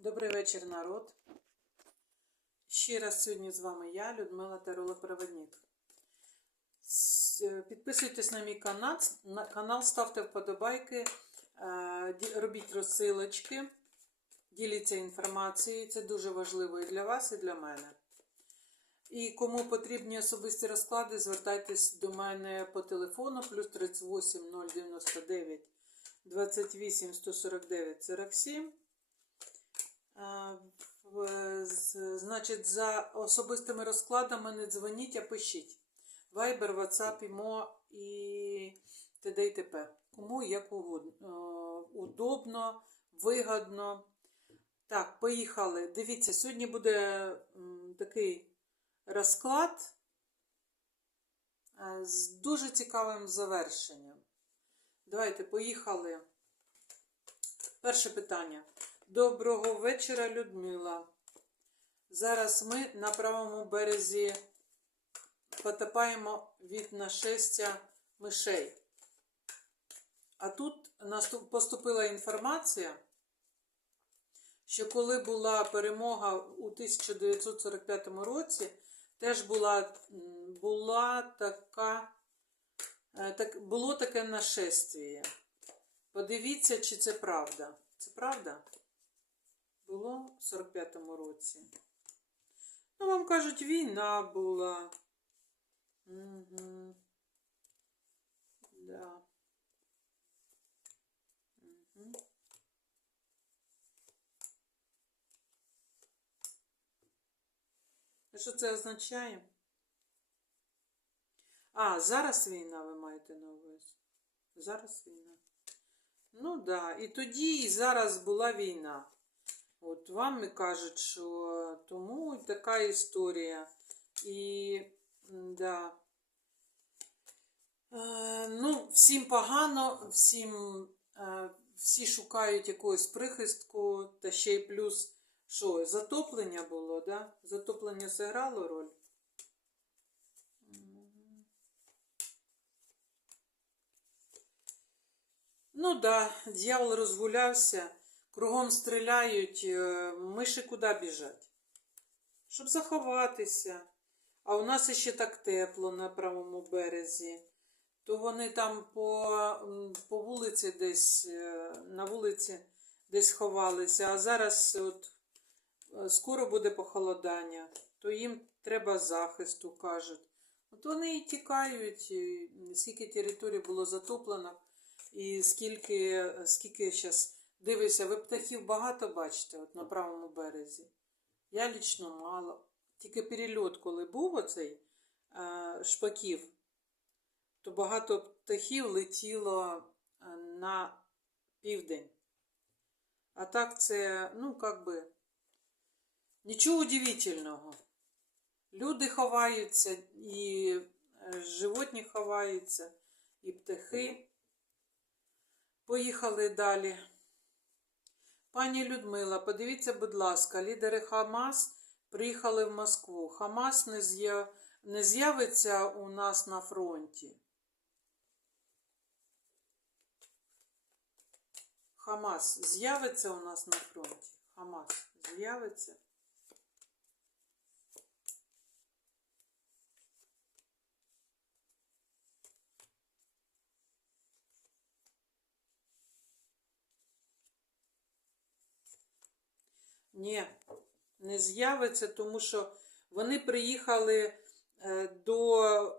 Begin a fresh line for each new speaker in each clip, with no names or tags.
Добрий вечір, народ. Ще раз сьогодні з вами я, Людмила Таролог-Проводник. Е, Підписуйтесь на мій канал, на канал ставте вподобайки, е, робіть розсилочки, діліться інформацією. Це дуже важливо і для вас, і для мене. І кому потрібні особисті розклади, звертайтесь до мене по телефону плюс 38 099 28 149 47. Значить, за особистими розкладами не дзвоніть, а пишіть. Viber, WhatsApp, ІМО і т.д. і т.п. Кому як угодно. Е, Удобно, вигодно. Так, поїхали. Дивіться, сьогодні буде такий розклад е, з дуже цікавим завершенням. Давайте, поїхали. Перше питання. Доброго вечора, Людмила. Зараз ми на правому березі потопаємо від нашестя мишей. А тут поступила інформація, що коли була перемога у 1945 році, теж була, була така, е, так, було таке нашествие. Подивіться, чи це правда. Це правда? Було в 45-му році. Ну, вам кажуть, війна була. Угу. Да. Угу. Що це означає? А, зараз війна ви маєте на увазі. Зараз війна. Ну так, да. і тоді, і зараз була війна. От вам і кажуть, що тому і така історія. І да. Е, ну, всім погано, всім, е, всі шукають якогось прихистку, та ще й плюс, що затоплення було, да? Затоплення зіграло роль. Ну да, дьявол розгулявся, кругом стріляють, е, миші куди біжать? Щоб заховатися. А у нас ще так тепло на правому березі. То вони там по, по вулиці десь, е, на вулиці десь ховалися, а зараз от е, скоро буде похолодання, то їм треба захисту, кажуть. От вони і тікають, скільки територій було затоплено, і скільки, скільки зараз дивися, ви птахів багато бачите от на правому березі. Я лічно мало. Тільки перельот, коли був оцей е, шпаків, то багато птахів летіло е, на південь. А так це, ну, як би, нічого удивительного. Люди ховаються, і е, животні ховаються, і птахи. Поїхали далі. Пані Людмила, подивіться, будь ласка, лідери Хамас приїхали в Москву. Хамас не з'я- не з'явиться у нас на фронті. Хамас з'явиться у нас на фронті. Хамас з'явиться. Ні, не з'явиться, тому що вони приїхали е, до е,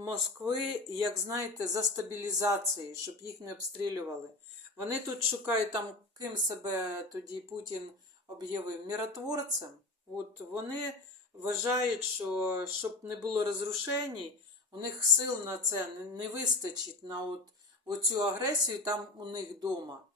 Москви, як знаєте, за стабілізації, щоб їх не обстрілювали. Вони тут шукають там, ким себе тоді Путін об'явив миротворцем. От вони вважають, що щоб не було розрушень, у них сил на це не вистачить на от, оцю агресію там у них вдома.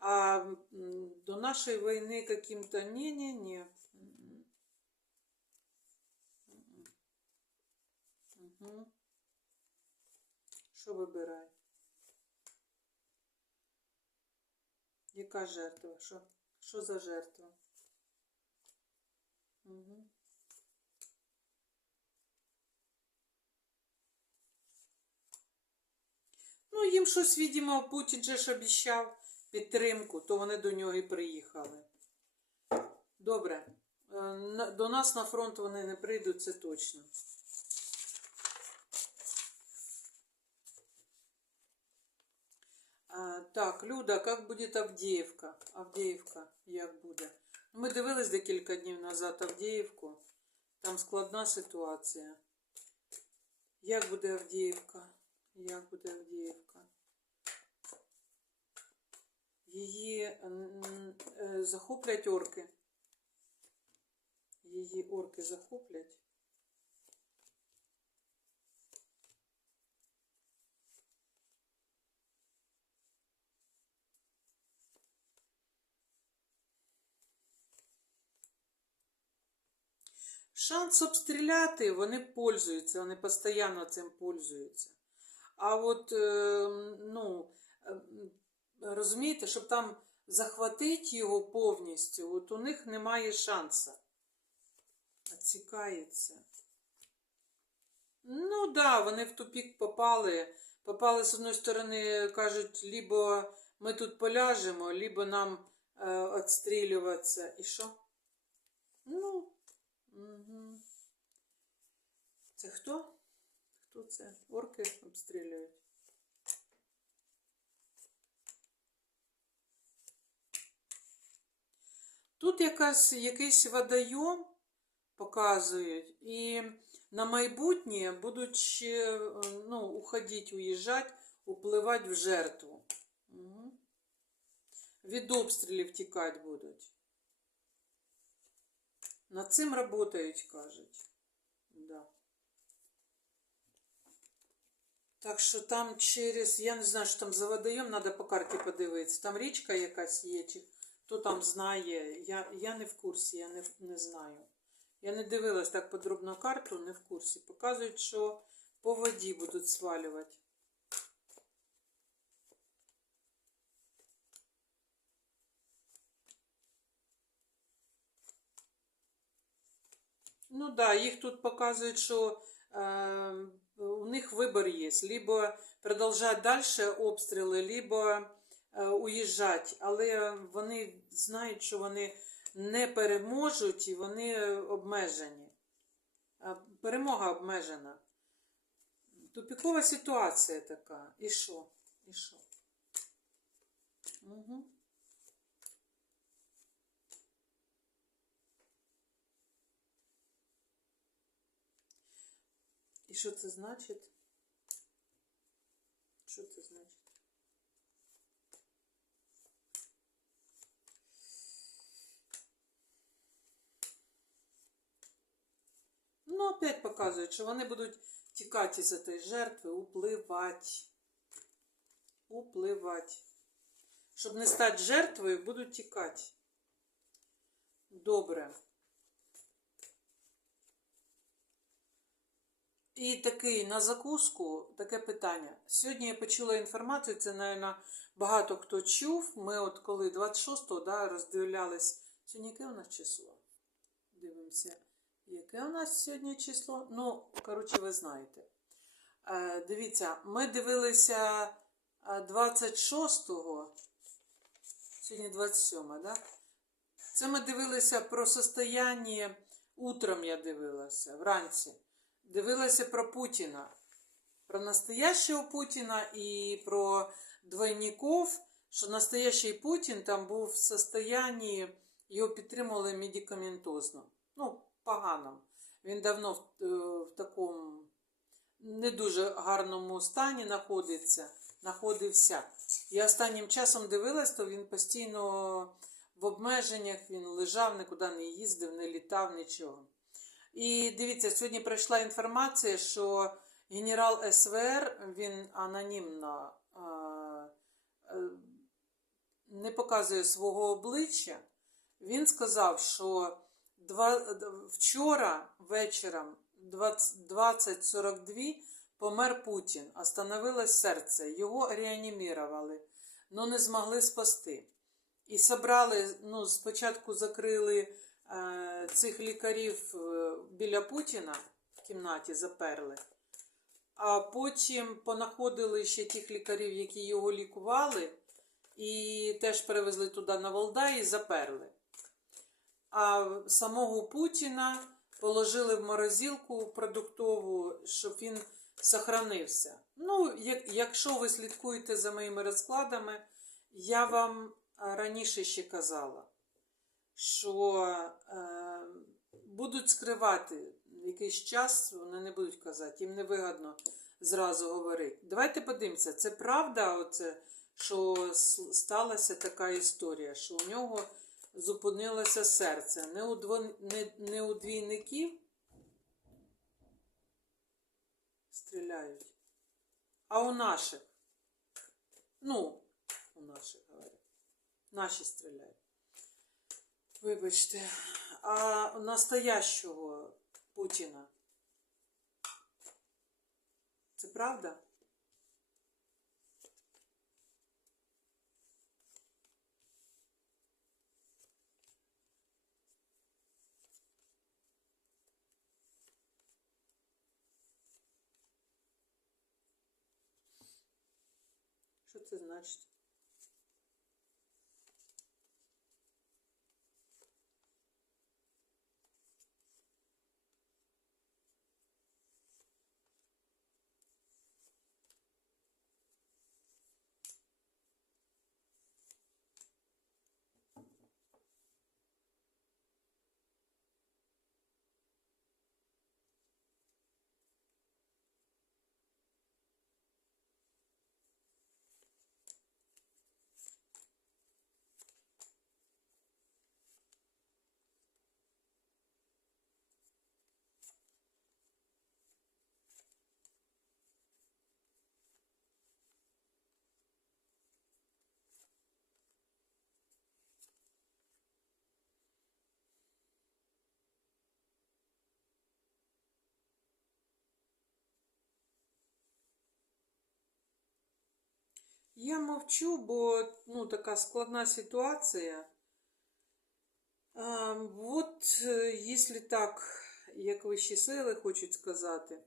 А до нашей войны каким-то не-не-не. М-м. Що вибирай? Яка жертва? Що, за жертва? Угу. Ну, їм щось, відомо, Путін же ж обіцяв підтримку, то вони до нього і приїхали. Добре. Е, До нас на фронт вони не прийдуть, це точно. Так, Люда, як буде Авдіївка? Авдіївка, як буде? Ми дивились декілька днів назад Авдіївку. Там складна ситуація. Як буде Авдіївка? Як буде Авдіївка? Її е, захоплять орки. Її орки захоплять. Шанс обстріляти, вони пользуються, вони постійно цим пользуються. А от, е, ну, е, розумієте, щоб там захватити його повністю, от у них немає шансу. Цікається. Ну так, да, вони в тупік попали. Попали, з одної сторони, кажуть, либо ми тут поляжемо, либо нам е, відстрілюватися. І що? Ну, угу. Це хто? Хто це? Орки обстрілюють. Тут якась, якийсь водойом показують, і на майбутнє будуть ще е, ну, уходити, уїжджати, upливати в жертву. Угу. Від обстрілів тікати будуть. Над цим працюють, кажуть. Да. Так що там через, я не знаю, що там за водойом, треба по карті подивитися. Там річка якась є, чи хто там знає. Я, я не в курсі, я не, не знаю. Я не дивилась так подробно карту, не в курсі. Показують, що по воді будуть свалювати. Ну так, да, їх тут показують, що е, у них вибір є. Либо продовжати далі обстріли, либо уїжджати. Але вони знають, що вони не переможуть і вони обмежені. Перемога обмежена. Тупікова ситуація така. І що? І що? Угу. І що це значить? Що це значить? Ну, опять показують, що вони будуть тікати з цієї жертви, upливати. Upливати. Щоб не стати жертвою, будуть тікати. Добре. І такий на закуску таке питання. Сьогодні я почула інформацію, це, мабуть, багато хто чув. Ми от коли 26-го да, роздивлялись. Сьогодні яке у нас число? Дивимося. Яке у нас сьогодні число? Ну, коротше, ви знаєте. Е, дивіться, ми дивилися е, 26-го, сьогодні 27, да? Це ми дивилися про состояння, утром я дивилася, вранці. Дивилася про Путіна, про настоящего Путіна і про двойників, що настоящий Путін там був в состоянні, його підтримували медикаментозно. Ну, погано. Він давно в, е, в такому не дуже гарному стані знаходиться, знаходився. Я останнім часом дивилась, то він постійно в обмеженнях, він лежав, нікуди не їздив, не літав, нічого. І дивіться, сьогодні прийшла інформація, що генерал СВР, він анонімно е, е, не показує свого обличчя. Він сказав, що два, вчора вечором 20.42 помер Путін, остановилось серце, його реанімірували, але не змогли спасти. І собрали, ну, спочатку закрили е, цих лікарів е, біля Путіна в кімнаті, заперли, а потім понаходили ще тих лікарів, які його лікували, і теж перевезли туди на Валдай і заперли. А самого Путіна положили в морозилку продуктову, щоб він сохранився. Ну, як, якщо ви слідкуєте за моїми розкладами, я вам раніше ще казала, що е, будуть скривати якийсь час, вони не будуть казати, їм не вигодно зразу говорити. Давайте подивимося, це правда, оце, що сталася така історія, що у нього зупинилося серце. Не у, дво, не, не у двійників стріляють, а у наших. Ну, у наших говорять. Наші стріляють. Вибачте. А у настоящого Путіна. Це правда? Це значить? Я мовчу, бо ну, така складна ситуація. А, от, е, якщо так, як вищі сили хочуть сказати,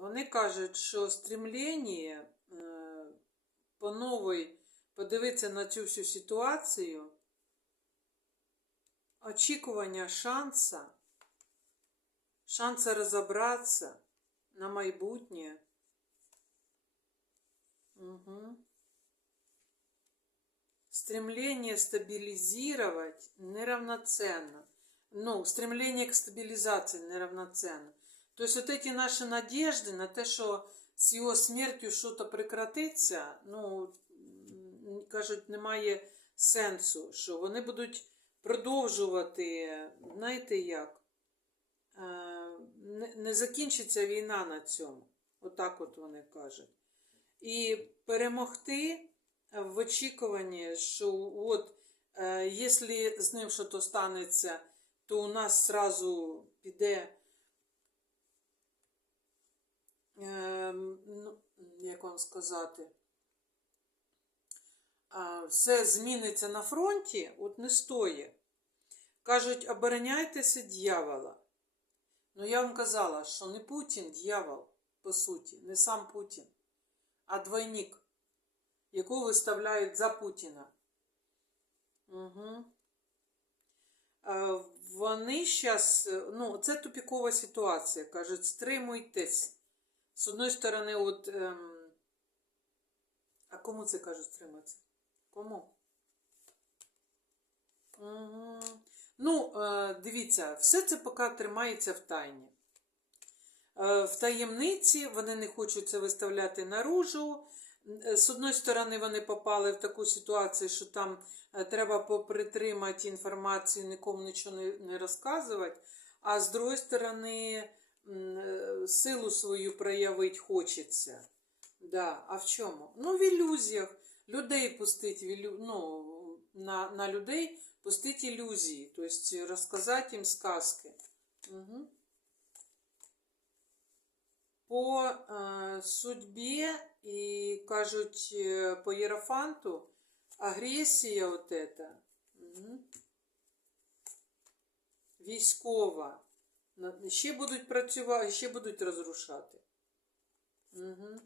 вони кажуть, що стремлення е, по новій подивитися на цю всю ситуацію, очікування шанса, шанса розібратися на майбутнє. Угу. Стремление стабилизировать неравноценно. Ну, стремление к стабилизации неравноценно. То есть вот эти наши надежды на те, що з його смертю щось прекратиться, ну, кажуть, немає сенсу, що вони будуть продовжувати, знаєте як, Е, не, закінчиться війна на цьому. Отак от вони кажуть. І перемогти в очікуванні, що от, е, якщо з ним щось станеться, то у нас зразу піде, е, ну, як вам сказати, а, все зміниться на фронті, от не стоїть. Кажуть, обороняйтеся дьявола. Ну, я вам казала, що не Путін дьявол, по суті, не сам Путін, а двойник, якого виставляють за Путіна. Угу. Вони зараз, ну, це тупікова ситуація. Кажуть, стримуйтесь. З одної сторони, от. Ем... А кому це кажуть стриматися? Кому? Угу. Ну, е, дивіться, все це поки тримається в тайні. Е, В таємниці вони не хочуть це виставляти наружу. Е, З одної сторони, вони попали в таку ситуацію, що там е, треба попритримати інформацію, нікому нічого не, розказувати. А з другої сторони, силу свою проявити хочеться. Да. А в чому? Ну, в ілюзіях. Людей пустить ілю... ну, на, на людей пустить ілюзії, тобто розказати їм сказки. Угу. По е, судьбі і кажуть е, по Єрофанту агресія от ета, угу. військова. Ще будуть працювати, ще будуть розрушати. Угу.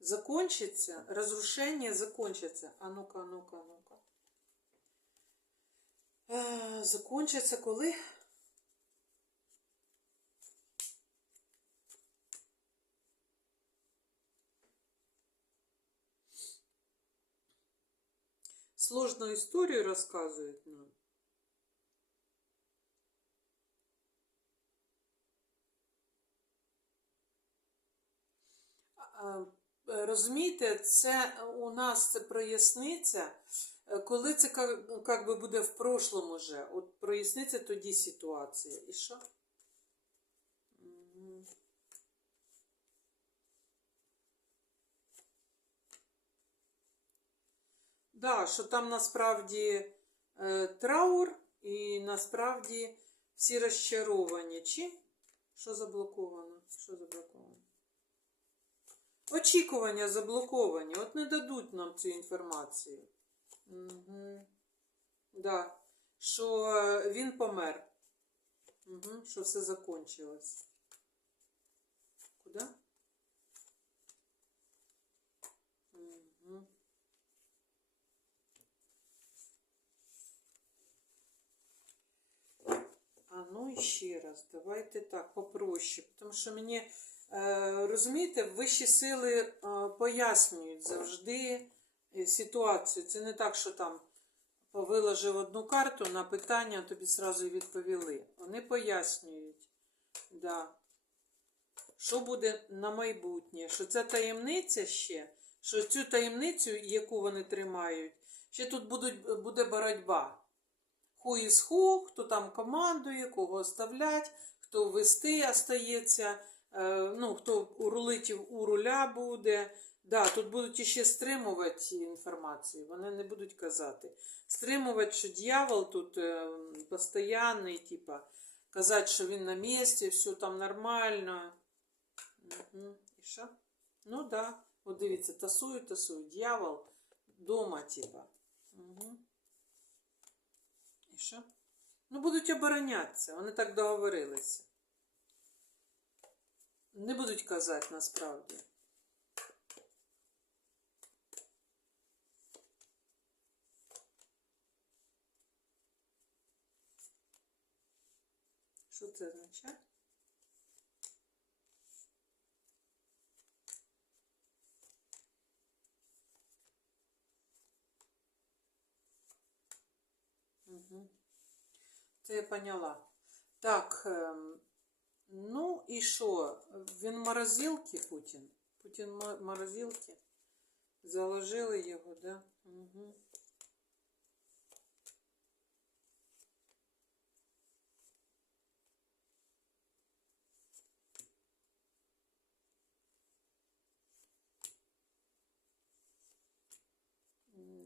Закончиться, розрушення закончиться. А ну-ка, а ну-ка, ну-ка. Е, Закончиться коли? Сложную историю рассказывают нам. Розумієте, це у нас це проясниться, коли це как, как би буде в прошлому вже. От проясниться тоді ситуація. І що? Да, що там насправді е, траур і насправді всі розчаровані. Чи? Що заблоковано? Що заблоковано? Очікування заблоковані. От не дадуть нам цю інформацію. Угу. Да. Що е, він помер. Угу. Що все закончилось. Куди? Угу. А ну і ще раз, давайте так, попроще. Тому що мені, е, розумієте, вищі сили е, пояснюють завжди е, ситуацію. Це не так, що там виложив одну карту на питання, тобі сразу відповіли. Вони пояснюють, да, що буде на майбутнє, що це таємниця ще, що цю таємницю, яку вони тримають, ще тут будуть, буде боротьба ху із ху, хто там командує, кого оставлять, хто вести остається, е, ну, хто рулитів у руля буде. Да, тут будуть іще стримувати інформацію, вони не будуть казати. Стримувати, що дьявол тут е, постоянний, типа, казати, що він на місці, все там нормально. Угу. І що? Ну да. От дивіться, тасують, тасують. Дьявол дома, типа. Угу. І що? Ну, будуть оборонятися, вони так договорилися. Не будуть казати насправді. Що це означає? Угу. Це я поняла. Так, ем, ну і що? Він морозилки Путін? Путін морозилки? Заложили його, да? Угу.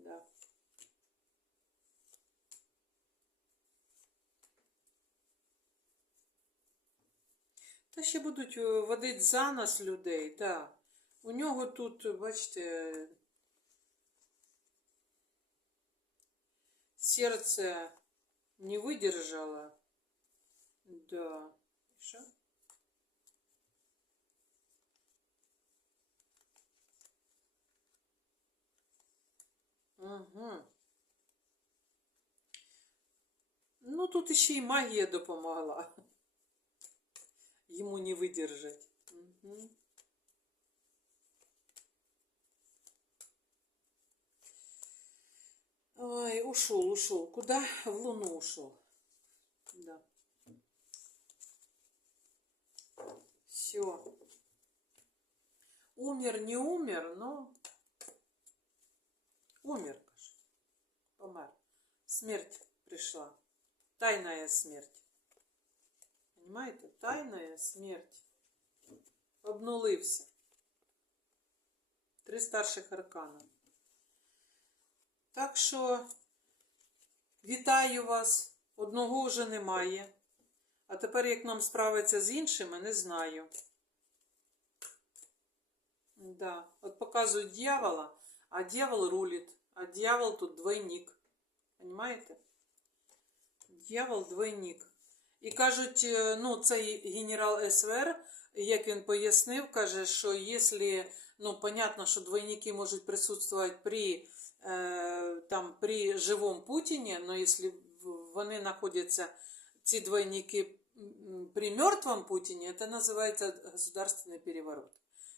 Да. Та ще будуть е, водити за нас людей, так. У нього тут, бачите, серце не видержало. Да. Що? Угу. Ну, тут ще й магія допомогла. Ему не выдержать. Мгм. Ой, ушел, ушел. Куда? В Луну ушел. Да. Все. Умер, не умер, но умер, каже. Помер. Смерть пришла. Тайная смерть. Понимаєте? Тайна смерть. Обнулився. Три старших аркана. Так що вітаю вас. Одного вже немає. А тепер, як нам справиться з іншими, не знаю. Да. От показують дьявола, а дьявол рулить. А дьявол тут двойник. Понимаєте? Дьявол двойник. І кажуть, е, ну, цей генерал СВР, як він пояснив, каже, що якщо, ну, понятно, що двойники можуть присутствувати при е, там, при живому Путіні, але якщо вони знаходяться, ці двойники при мертвому Путіні, це називається государственний переворот.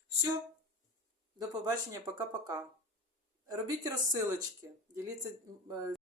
Все, до побачення, пока-пока. Робіть розсилочки, діліться. Е,